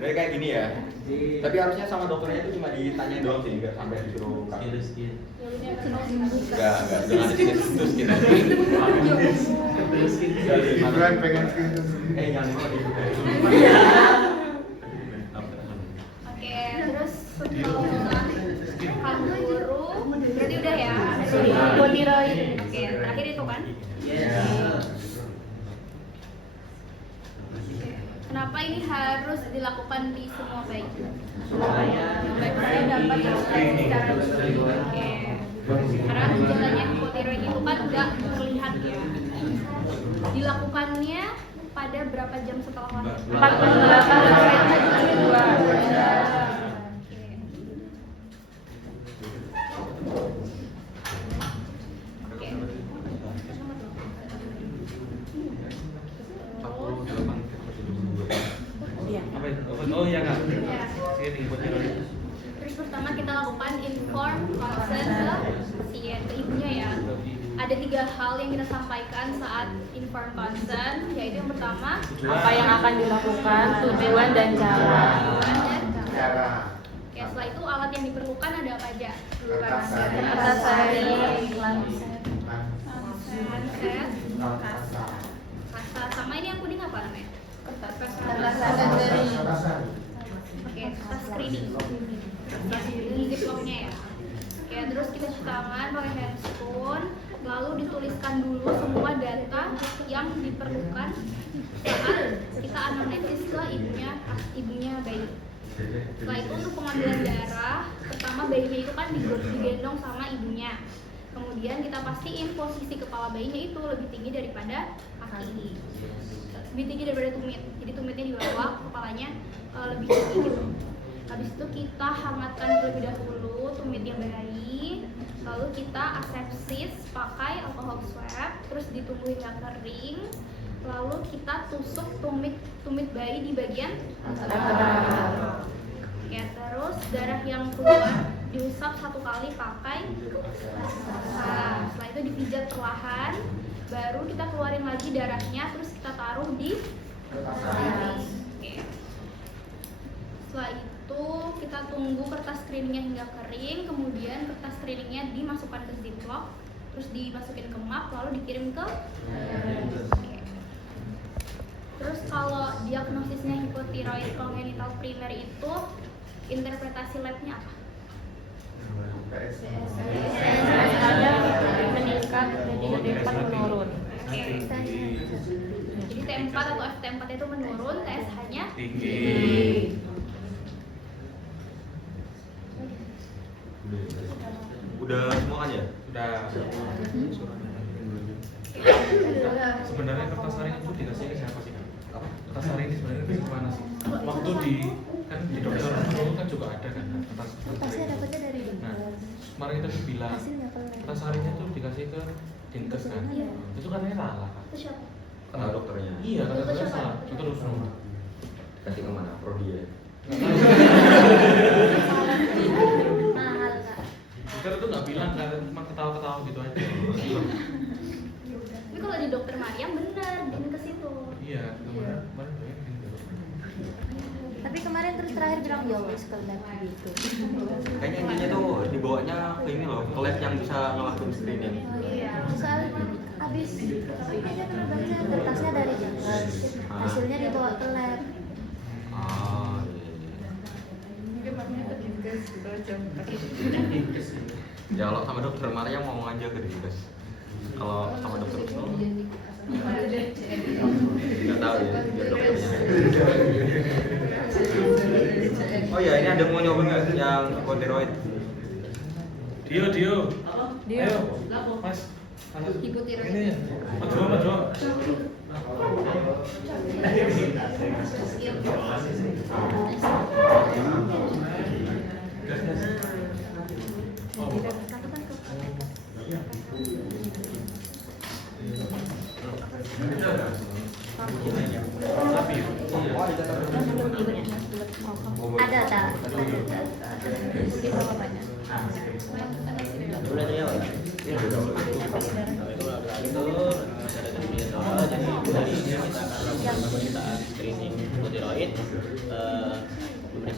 Jadi kayak gini ya. Tapi harusnya sama dokternya itu cuma ditanya doang sih, nggak sampai disuruh Skin. Enggak ada sini itu skin aja. Bukan pengen skin. Jangan lupa di Oke, terus kanguru berarti udah ya. Hipotiroid. Oke, terakhir itu kan. Kenapa ini harus dilakukan di semua bayi? Supaya dapat instruksi secara oke. Karena gejalanya hipotiroid itu kan nggak terlihat ya. Dilakukannya pada berapa jam setelah lahir? 48 sampai 72. Oh iya kak. Ya. Hipotiroid. Terus pertama kita lakukan inform consent ke pasien, ke ibunya ya. Ada 3 hal yang kita sampaikan saat inform consent, yaitu yang pertama Apa yang akan dilakukan, tujuan dan cara. tujuan dan cara. Cara. Oke, setelah itu alat yang diperlukan ada apa aja? Antasari, Lancet, kasa, sama ini yang kuning apa namanya? Oke, kertas screening. Ini ziplocknya ya. Oke, terus kita cuci tangan pakai hand spoon, lalu dituliskan dulu semua data yang diperlukan saat kita anamnesis ke ibunya bayi. Setelah itu untuk pengambilan darah, pertama bayinya itu kan digendong sama ibunya. Kemudian kita pastiin posisi kepala bayinya itu lebih tinggi daripada kaki, lebih tinggi daripada tumit. Jadi tumitnya di bawah, kepalanya lebih tinggi gitu. Habis itu kita hangatkan terlebih dahulu tumitnya bayi, lalu kita asepsis pakai alkohol swab, terus ditungguin nggak kering, lalu kita tusuk tumit bayi di bagian lateral. Ya, terus darah yang keluar diusap 1 kali pakai setelah itu dipijat perlahan, baru kita keluarin lagi darahnya, terus kita taruh di Oke. Setelah itu kita tunggu kertas screeningnya hingga kering, kemudian kertas screeningnya dimasukkan ke ziplock, terus dimasukin ke map, lalu dikirim ke Oke. Terus kalau diagnosisnya hipotiroid congenital primer itu interpretasi labnya apa? Ada meningkat, jadi T4 menurun. Oke. Jadi T4 atau FT4 itu menurun, TSH-nya Tinggi. Udah semua kan ya? Udah. Sebenarnya kertas hari itu dikasih ke siapa sih kak? Kertas hari ini sebenarnya dikasih ke mana sih? Waktu di dokter dulu kan juga ada kan kertas Kertasnya hari. dapatnya dari Nah, dokter. kemarin kita tuh bilang Hasilnya pelan. kertas harinya tuh dikasih ke dinkes kan? Iya. Itu kan salah kan? itu siapa? Kata dokternya. Iya, kata Dokter dokter siapa? salah. Itu terus Kasih kemana? Prodi ya? Mahal kak. dokter itu nggak bilang kan, cuma ketawa-ketawa gitu aja. Tapi kalau di dokter Mariam bener, dinkes itu. Iya, kemarin banyak gitu. Tapi kemarin terus terakhir bilang ya wes ke lab gitu. Kayaknya intinya tuh dibawanya ke ini loh, ke lab yang bisa ngelakuin screening. Iya. Soalnya habis aja pernah baca kertasnya dari dinkes, hasilnya dibawa ke lab. Ah, ya kalau sama dokter Maria ngomong aja ke dinkes. Kalau sama dokter itu nggak tahu ya biar dokternya. Oh ya, ini ada mau nyoba nggak yang hipotiroid? Dio. Dio. Ayo, Mas. Hipotiroid. Ini ya. Maju. Ada tak? Di bawah banyak. Jadi dari sini kita akan melakukan pemeriksaan screening hipotiroid.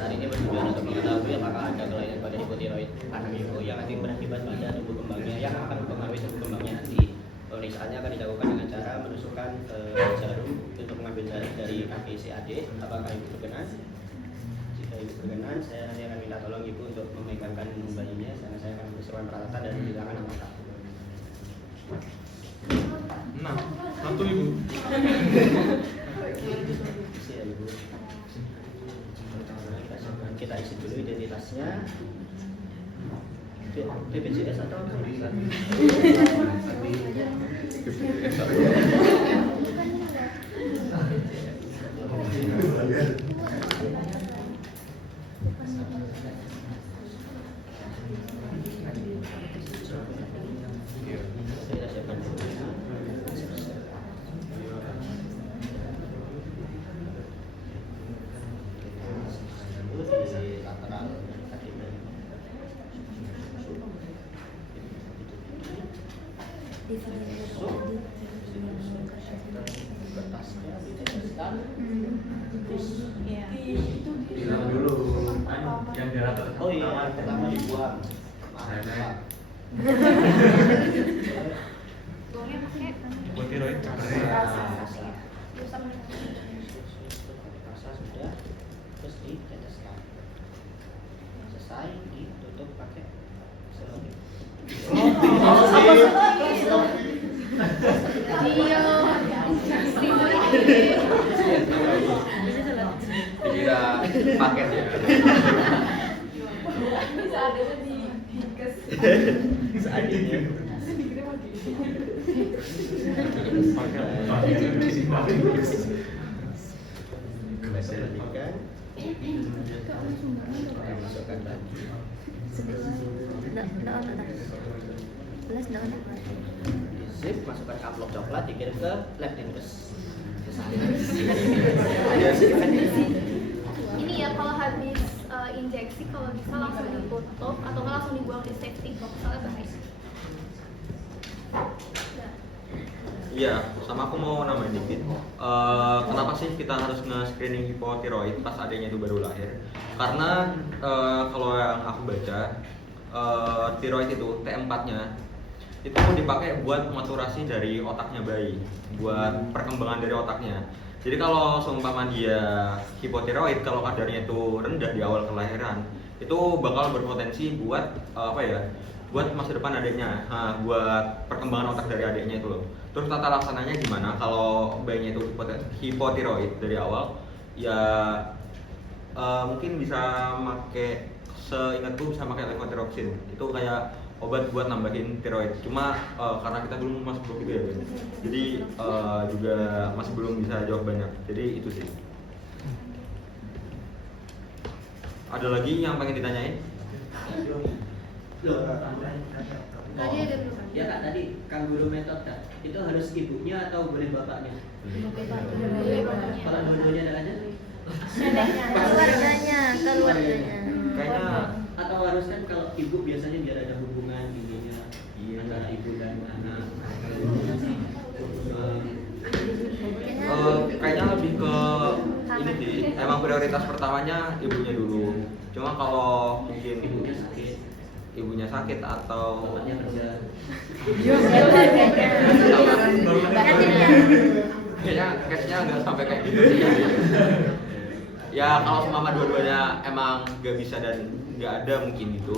Antasari ini bertujuan untuk mengetahui apakah ada kelainan pada hipotiroid anak ibu yang nanti berakibat pada tumbuh kembangnya yang akan mempengaruhi tumbuh kembangnya nanti. Pemeriksaannya akan dilakukan dengan cara menusukkan jarum untuk mengambil darah dari kaki si adik. Apakah ibu berkenan? Jika ibu berkenan, saya nanti akan minta tolong ibu untuk memegangkan bayinya karena saya akan mempersiapkan peralatan dan menghilangkan apakah. Nah, satu ibu. Isi ya ibu. Kita isi dulu identitasnya. BPJS atau apa? Kita siapkan dulu. Di lateral kaki dan Di video kertasnya diteteskan. Bilang dulu yang darah Oh iya, pertama dibuang. Buangnya pakai Hipotiroid cabai. Rasa sudah, terus diteteskan. Selesai, ditutup pakai selotip. dikira paket ya. Seadanya. Kemudian kita masukkan lagi. Di zip, masukkan ke amplop coklat, dikirim ke lab dinkes. ini ya, kalau habis injeksi kalau bisa langsung ditutup atau nggak langsung dibuang di safety box soalnya bahaya. Iya, sama aku mau nambahin dikit. Kenapa sih kita harus nge-screening hipotiroid pas adanya itu baru lahir? Karena kalau yang aku baca, tiroid itu T4-nya itu dipakai buat maturasi dari otaknya bayi, buat perkembangan dari otaknya. Jadi kalau seumpama dia hipotiroid, kalau kadarnya itu rendah di awal kelahiran, itu bakal berpotensi buat buat masa depan adiknya, buat perkembangan otak dari adiknya itu loh. Terus tata laksananya gimana kalau bayinya itu hipotiroid dari awal? Ya mungkin bisa pakai, seingatku bisa pakai levothyroxine. Itu kayak obat buat nambahin tiroid. Cuma karena kita belum masuk blok itu ya, Ben. Jadi juga masih belum bisa jawab banyak. Jadi itu sih. Ada lagi yang pengen ditanyain? Tadi ada belum? Ya kak, tadi Kang Guru metode kak, itu harus ibunya atau boleh bapaknya? Kalau dua-duanya ada aja? keluarganya. Kayaknya Atau harus kan kalau ibu biasanya biar ada hubungan ininya antara ibu dan anak. kayaknya lebih ke ini sih. Emang prioritas pertamanya ibunya dulu. Cuma kalau mungkin ibunya sakit atau Bapaknya kerja. kayaknya case-nya nggak sampai kayak gitu sih. Ya kalau semama dua-duanya emang nggak bisa dan nggak ada mungkin gitu,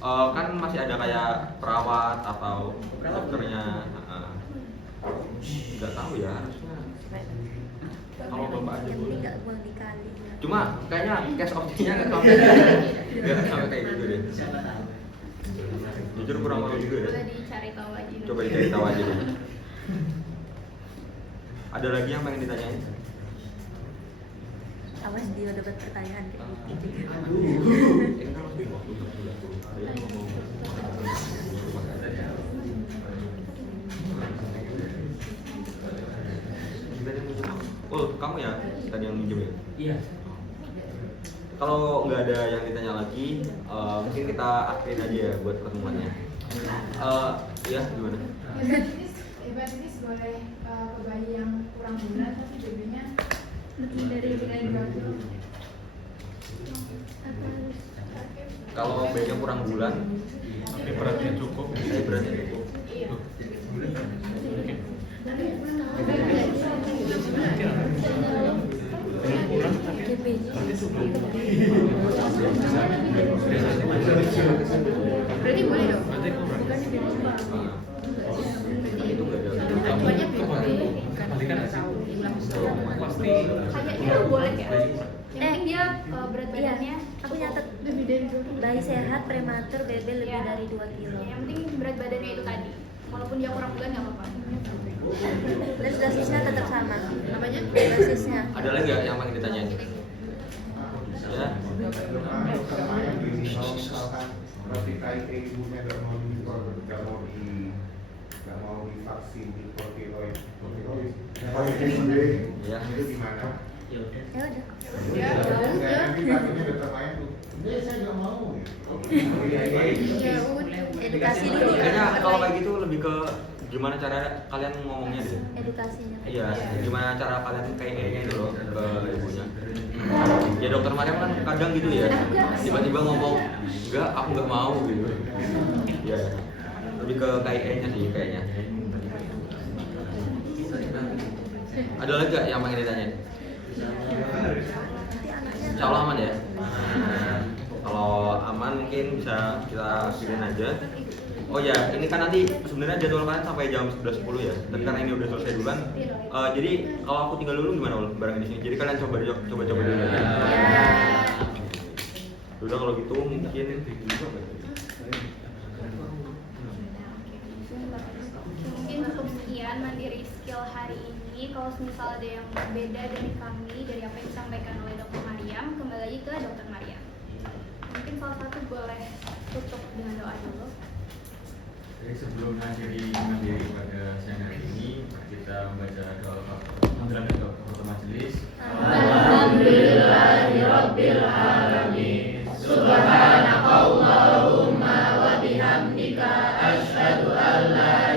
kan masih ada kayak perawat atau dokternya. Nggak tahu ya, harusnya kalau bapak aja boleh. Nggak buang di kali. Cuma kayaknya case opsinya nggak sampai kayak gitu deh. Siapa tahu? Jujur kurang tahu juga Boleh deh. dicari tahu aja. Coba dicari tahu aja deh. Ada lagi yang pengen ditanyain? Awas dia dapat pertanyaan kayak gitu. Ini kan masih waktu sudah tuh. Ada yang ngomong. Oh, kamu ya tadi yang minjem ya? Iya. Kalau nggak ada yang ditanya lagi, mungkin kita akhirin aja ya buat pertemuannya. Ya gimana? Hepatitis boleh ke bayi yang kurang bulan tapi babynya Lebih dari lebih dari 2 kilo. Kalau bayinya kurang bulan, Tapi beratnya cukup. saya beratnya cukup. Kurang tapi cukup. Berarti boleh dong? Berarti kurang. Itu nggak ada. Kembalikan nggak sih? Pasti. Kayaknya boleh ya. Yang penting dia berat badannya Aku nyatet Lebih dari 2 bayi sehat prematur BB lebih Iya. dari 2 kilo. yang penting berat badannya itu tadi. Walaupun dia kurang bulan nggak apa-apa. Terus dosisnya tetap sama. Namanya? Dosisnya. Ada lagi nggak yang pengen ditanyain? Ya. Berarti kayak ibunya nggak mau divaksin hipotiroid. Ya. Itu gimana? Ya udah. Ya udah. Ya, Nanti katanya dokter Maya tuh, saya nggak mau. ya udah. Edukasi dulu. Kayaknya kalau kayak gitu lebih ke gimana cara kalian ngomongnya deh. Edukasinya. Iya, gimana cara kalian kayak nya dulu ke ibunya. Ya dokter Mariam kan kadang gitu ya, tiba-tiba ngomong enggak, aku nggak mau gitu. Ya, lebih ke KIE-nya sih kayaknya. Ada lagi nggak yang pengen ditanyain? Insya Allah aman ya. Kalau aman mungkin bisa kita pikirin aja. Oh ya, ini kan nanti sebenarnya jadwal kalian sampai jam 11.10 ya. Dan karena ini udah selesai duluan, jadi kalau aku tinggal dulu gimana Ul? Bareng di sini. Jadi kalian coba dulu ya. Udah kalau gitu mungkin Mungkin cukup sekian mandiri skill hari ini. Kalau misal ada yang beda dari kami, dari apa yang disampaikan oleh Dr. Mariam, kembali lagi ke Dr. Mariam. Mungkin salah satu boleh tutup dengan doa dulu. Jadi sebelum mengakhiri mandiri pada siang hari ini, kita membaca doa mengerahkan doa kepada majelis. Alhamdulillahirabbil alamin. Subhanakallahumma wa bihamdika asyhadu an la